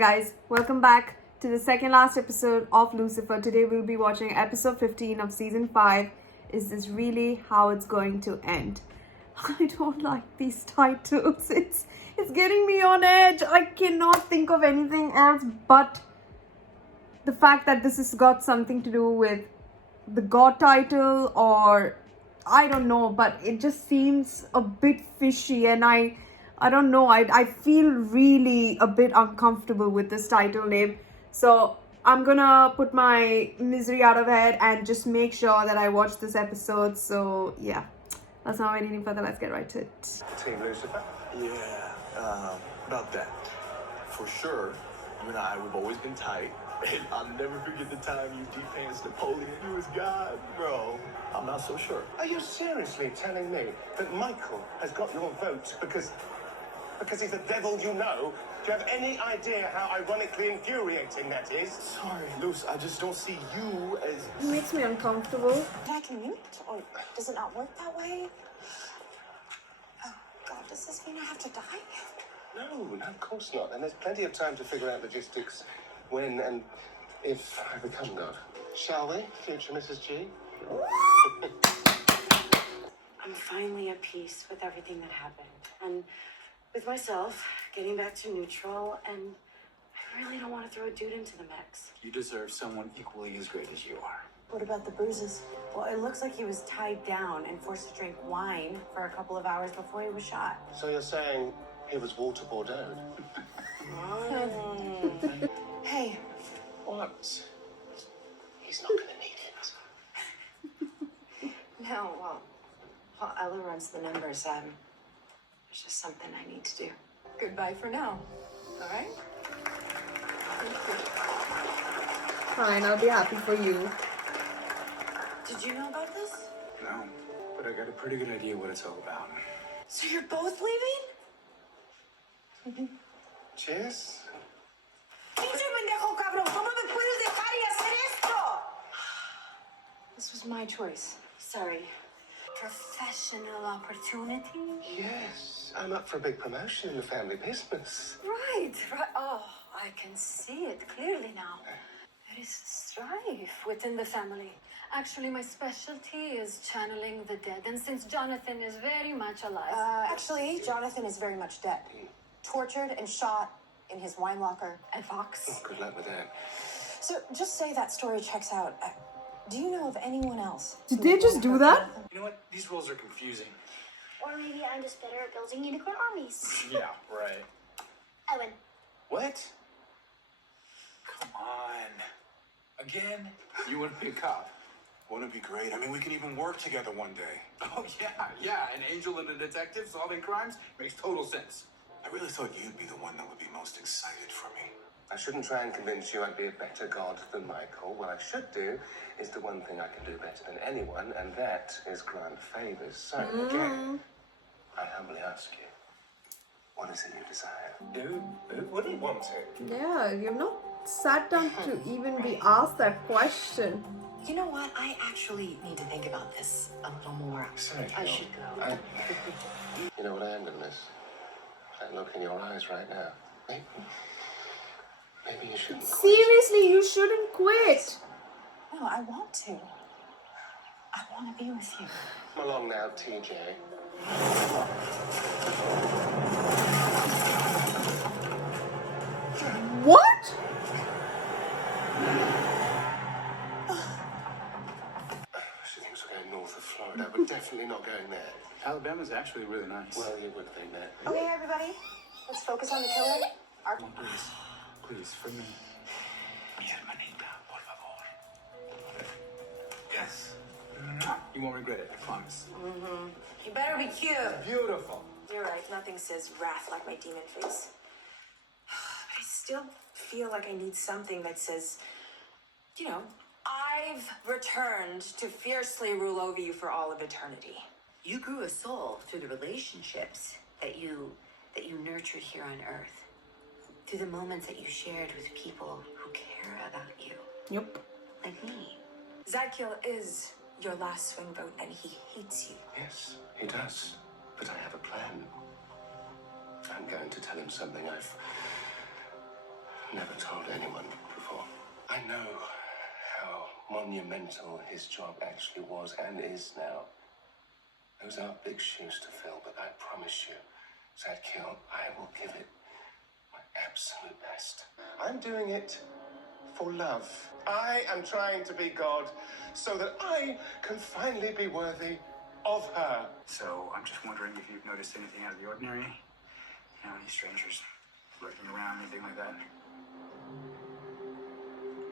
guys, welcome back to the second last episode of Lucifer. Today we'll be watching episode 15 of season 5. Is this really how it's going to end? I don't like these titles. It's getting me on edge. I cannot think of anything else but the fact that this has got something to do with the God title, or I don't know, but it just seems a bit fishy, and I don't know, I feel really a bit uncomfortable with this title name. So I'm gonna put my misery out of head and just make sure that I watch this episode. So yeah, let's not wait any further, let's get right to it. Team Lucifer? Yeah, about that. For sure, you and I, we've always been tight. And I'll never forget the time you defensed Napoleon. He was God, bro. I'm not so sure. Are you seriously telling me that Michael has got your vote because he's the devil you know? Do you have any idea how ironically infuriating that is? Sorry, Luce, I just don't see you as... It makes me uncomfortable. Can I commute? Or does it not work that way? Oh, God, does this mean I have to die? No, of course not. And there's plenty of time to figure out logistics when and if I become God. Shall we, future Mrs. G? I'm finally at peace with everything that happened. And with myself, getting back to neutral, and I really don't want to throw a dude into the mix. You deserve someone equally as great as you are. What about the bruises? Well, it looks like he was tied down and forced to drink wine for a couple of hours before he was shot. So you're saying he was water Bordeaux? Hey. What? He's not gonna need it. No, well, Ella runs the numbers. There's just something I need to do. Goodbye for now. All right? Fine, I'll be happy for you. Did you know about this? No, but I got a pretty good idea what it's all about. So you're both leaving? Cheers. This was my choice. Sorry. Professional opportunity? Yes, I'm up for a big promotion in the family business. Right. Oh, I can see it clearly now. There is strife within the family. Actually, my specialty is channeling the dead. And since Jonathan is very much alive... Actually, Jonathan is very much dead. Tortured and shot in his wine locker at Fox. Oh, good luck with that. So just say that story checks out. Do you know of anyone else? Did they just do that? You know what? These roles are confusing. Or maybe I'm just better at building unicorn armies. Yeah, right. Owen. What? Come on. Again? You wouldn't be a cop. Wouldn't it be great? I mean, we could even work together one day. Oh, yeah. An angel and a detective solving crimes makes total sense. I really thought you'd be the one that would be most excited for me. I shouldn't try and convince you I'd be a better God than Michael. What I should do is the one thing I can do better than anyone, and that is grant favors. So, again, I humbly ask you, what is it you desire? Who wouldn't want to? Yeah, you've not sat down to even be asked that question. You know what? I actually need to think about this a little more. Sorry, I should go. You know what I am going to miss? That look in your eyes right now. Maybe you shouldn't quit. Seriously, you shouldn't quit. No, I want to. I want to be with you. Come along now, TJ. What? She thinks we're going north of Florida. We're definitely not going there. Alabama's actually really nice. Well, you would think that. Okay, everybody, let's focus on the killer. Please, for me. Mi hermanita, por favor. Yes. You won't regret it, I promise. You better be cute. Beautiful. You're right. Nothing says wrath like my demon face. But I still feel like I need something that says, you know, I've returned to fiercely rule over you for all of eternity. You grew a soul through the relationships that you nurtured here on Earth. Through the moments that you shared with people who care about you. Yep. Like me. Zadkiel is your last swing vote, and he hates you. Yes, he does. But I have a plan. I'm going to tell him something never told anyone before. I know how monumental his job actually was and is now. Those are big shoes to fill, but I promise you, Zadkiel, I will give it my absolute best. I'm doing it for love. I am trying to be God so that I can finally be worthy of her. So I'm just wondering if you've noticed anything out of the ordinary? You know, any strangers lurking around, anything like that?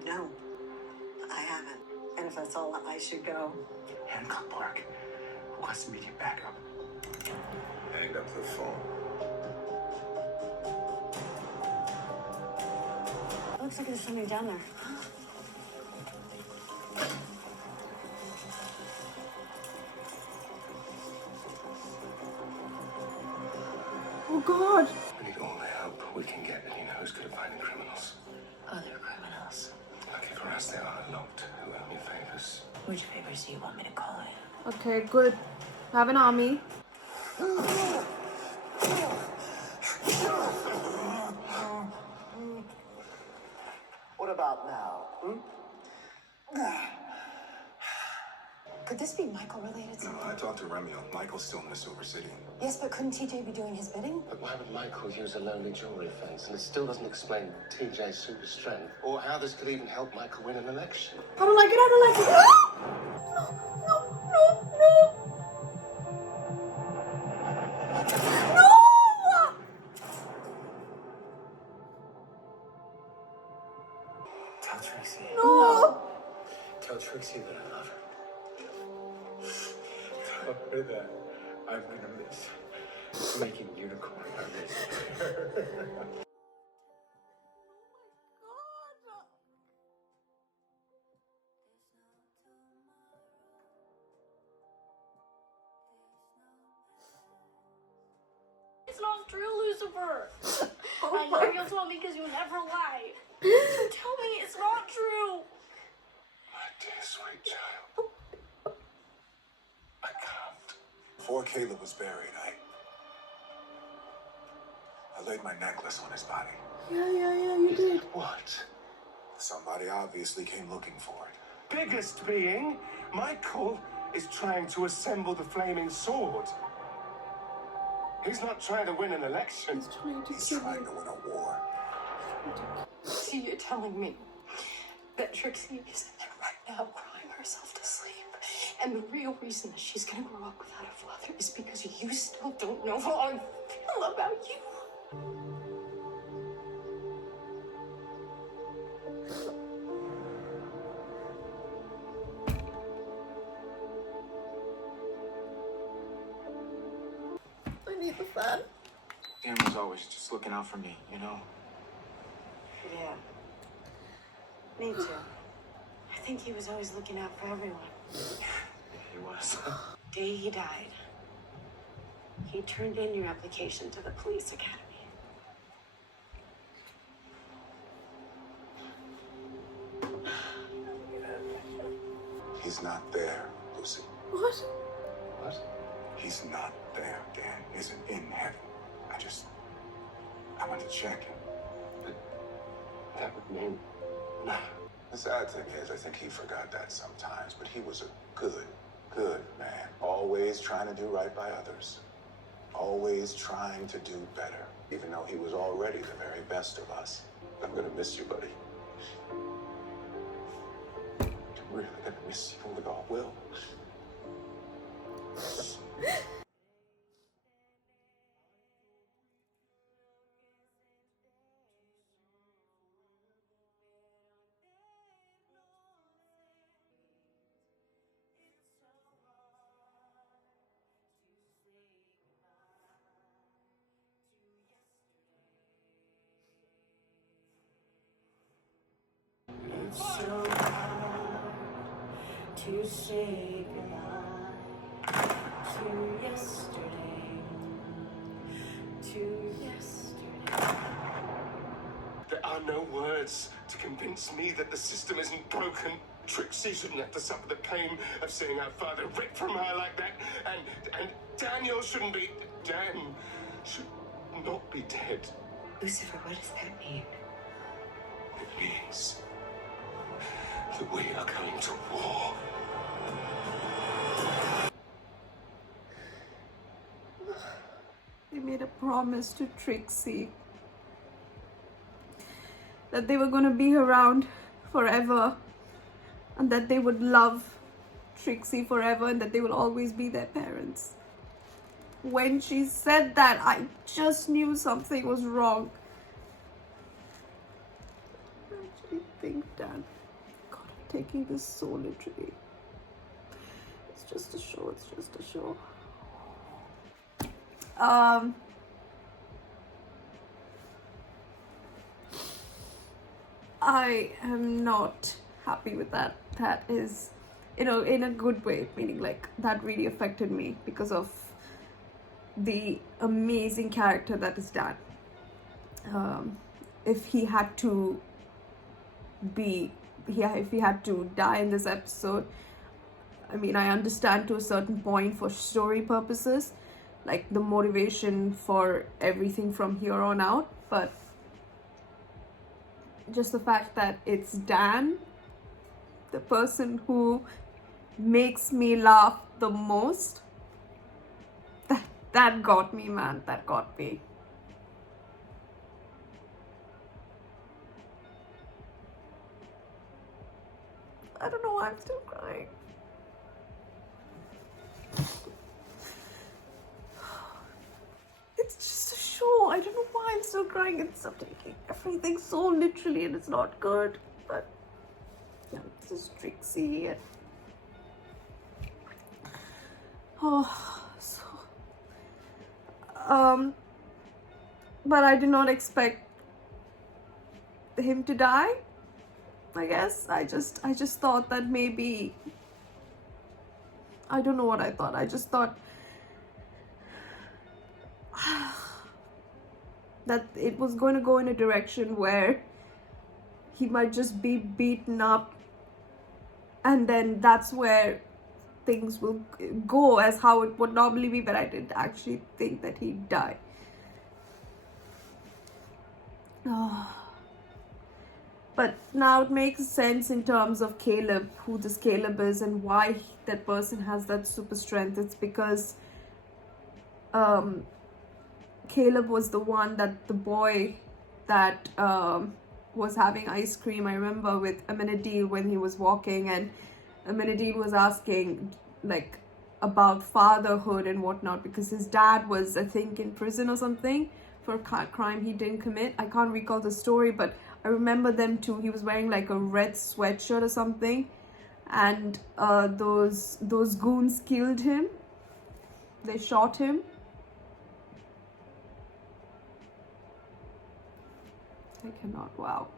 No, I haven't. And if that's all, I should go. Hancock Park. Request immediate backup. Hang up the phone. It looks like there's somebody down there. Oh God. We need all the help we can get, and you know who's good at finding criminals. Other criminals. Lucky for us, they are a lot who owe me favors. Which favors do you want me to call in? Okay, good. Have an army. What about now? Could this be Michael related? No, I talked to Romeo. Michael's still in the Silver City. Yes, but couldn't TJ be doing his bidding? But why would Michael use a lonely jewelry offense? And it still doesn't explain TJ's super strength, or how this could even help Michael win an election. I don't like it. I don't like it. No, no, no, no. No! Tell Trixie. No! Tell Trixie that I love her. Tell her that I'm gonna miss making unicorn armies. It's not true, Lucifer. Oh I know you'll tell me because you never lie. So tell me it's not true. My dear sweet child. I can't. Before Caleb was buried, I laid my necklace on his body. Yeah, you did. What? Somebody obviously came looking for it. Biggest being, Michael is trying to assemble the flaming sword. He's not trying to win an election. He's trying to He's kill trying you. to win a war. So you're telling me that Trixie is in there right now crying herself to sleep. And the real reason that she's gonna grow up without a father is because you still don't know how I feel about you. I need the fan. Dan was always just looking out for me, you know? Yeah. Me too. I think he was always looking out for everyone. He was. Day he died, he turned in your application to the police academy. He's not there, Lucy. What? What? He's not there. Dan isn't in heaven. I went to check him. But that would mean... No. The sad thing is, I think he forgot that sometimes, but he was a good man. Always trying to do right by others. Always trying to do better, even though he was already the very best of us. I'm gonna miss you, buddy. I'm really gonna miss you with all will. It's so hard to say goodbye to yesterday. To yesterday. There are no words to convince me that the system isn't broken. Trixie shouldn't have to suffer the pain of seeing her father ripped from her like that. And Daniel shouldn't be... Dan should not be dead. Lucifer, what does that mean? It means that we are going to war. They made a promise to Trixie that they were going to be around forever and that they would love Trixie forever and that they will always be their parents. When she said that, I just knew something was wrong. I actually think that, God, I'm taking this so literally. It's just a show, it's just a show. I am not happy with that. That is, in a good way, meaning like that really affected me because of the amazing character that is Dan. If he had to die in this episode, I mean, I understand to a certain point for story purposes, like the motivation for everything from here on out, but just the fact that it's Dan, the person who makes me laugh the most, that got me, man. That got me. I don't know why I'm still crying. It's just a show. I don't know why I'm still crying. I'm taking everything so literally and it's not good. But yeah, this is Trixie. And but I did not expect him to die. I guess I just thought that maybe, I don't know what I thought. I just thought that it was going to go in a direction where he might just be beaten up, and then that's where things will go as how it would normally be, but I didn't actually think that he'd die. But now it makes sense in terms of Caleb, who this Caleb is and why that person has that super strength. It's because Caleb was the one that the boy that was having ice cream, I remember, with Amenadiel when he was walking, and Amenadiel was asking like about fatherhood and whatnot because his dad was, I think, in prison or something for a crime he didn't commit. I can't recall the story, but I remember them too. He was wearing like a red sweatshirt or something, and those goons killed him. They shot him. I cannot. Wow.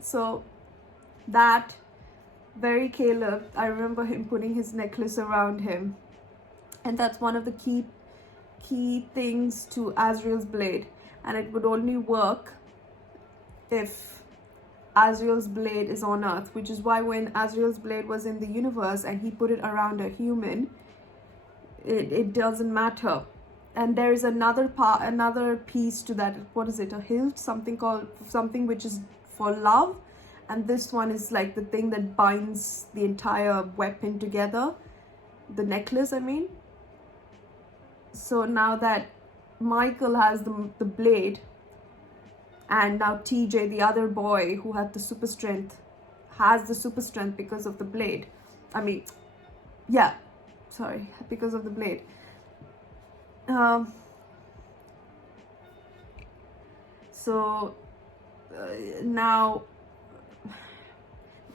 So that very Caleb, I remember him putting his necklace around him, and that's one of the key things to Azrael's blade, and it would only work if Azrael's blade is on Earth, which is why when Azrael's blade was in the universe and he put it around a human, it doesn't matter. And there is another piece to that. What is it? A hilt? Something which is for love, and this one is like the thing that binds the entire weapon together, the necklace, I mean. So now that Michael has the blade, and now TJ, the other boy who had the super strength, has the super strength because of the blade. I mean, yeah, sorry, because of the blade. Now,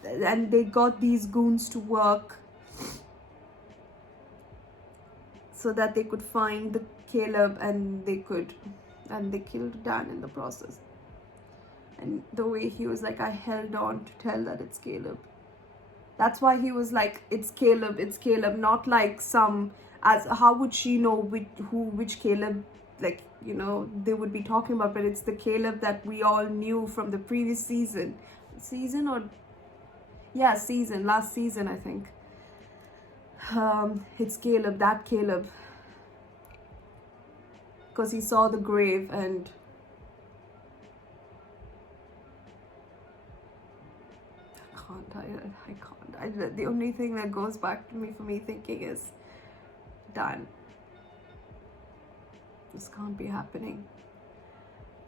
and they got these goons to work so that they could find the Caleb, and they killed Dan in the process. And the way he was like, I held on to tell that it's Caleb. That's why he was like, it's Caleb, not like how would she know which Caleb, like, you know, they would be talking about, but it's the Caleb that we all knew from the previous season, last season, I think. It's Caleb, that Caleb, because he saw the grave and can't. I can't. The only thing that goes back to me for me thinking is, Dan, this can't be happening.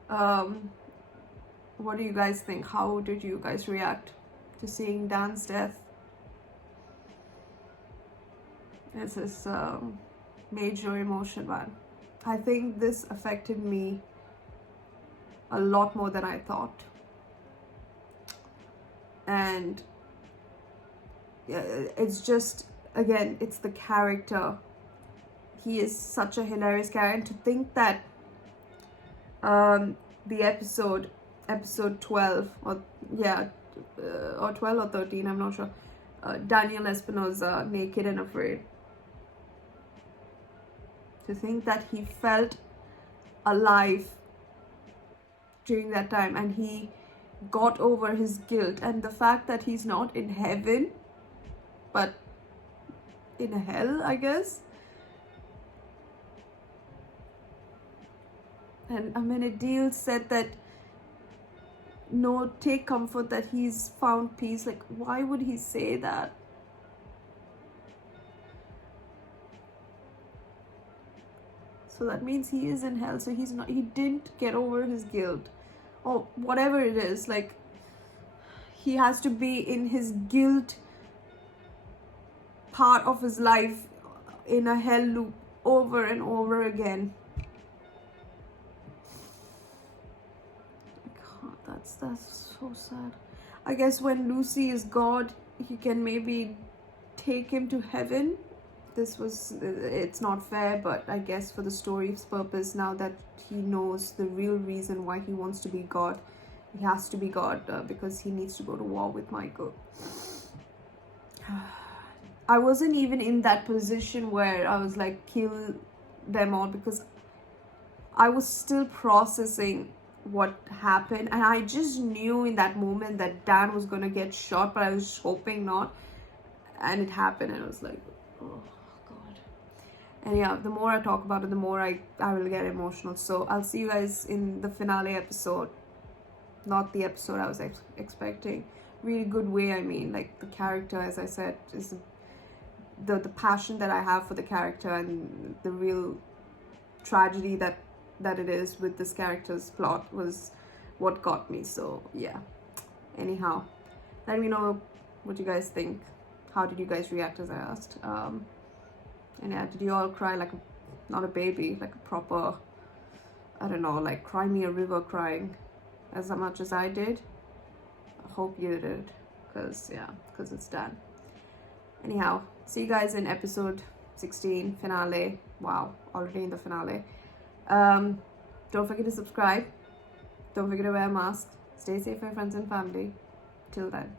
What do you guys think? How did you guys react to seeing Dan's death? This is major emotion, man. I think this affected me a lot more than I thought. And yeah, it's just, again, it's the character. He is such a hilarious character. And to think that the episode 12, or 12 or 13, I'm not sure, Daniel Espinosa, Naked and Afraid. To think that he felt alive during that time and he got over his guilt, and the fact that he's not in heaven but in hell, I guess. And Amenadiel said that, no, take comfort that he's found peace. Like, why would he say that? So that means he is in hell. So he didn't get over his guilt, or whatever it is. Like, he has to be in his guilt part of his life in a hell loop over and over again. God, that's so sad. I guess when Lucy is God, he can maybe take him to heaven. It's not fair, but I guess for the story's purpose, now that he knows the real reason why he wants to be God, he has to be God because he needs to go to war with Michael. I wasn't even in that position where I was like, kill them all, because I was still processing what happened, and I just knew in that moment that Dan was gonna get shot, but I was hoping not, and it happened, and I was like, oh God. And yeah, the more I talk about it, the more I will get emotional. So I'll see you guys in the finale episode. Not the episode I was expecting. Really good way, I mean. Like, the character, as I said, is the passion that I have for the character, and the real tragedy that it is with this character's plot was what got me. So yeah, anyhow, let me know what you guys think. How did you guys react, as I asked? And yeah, did you all cry like not a baby, like a proper, I don't know, like cry me a river crying as much as I did? I hope you did, because it's done. Anyhow, see you guys in episode 16 finale. Wow, already in the finale. Don't forget to subscribe. Don't forget to wear a mask. Stay safe for your friends and family. Till then.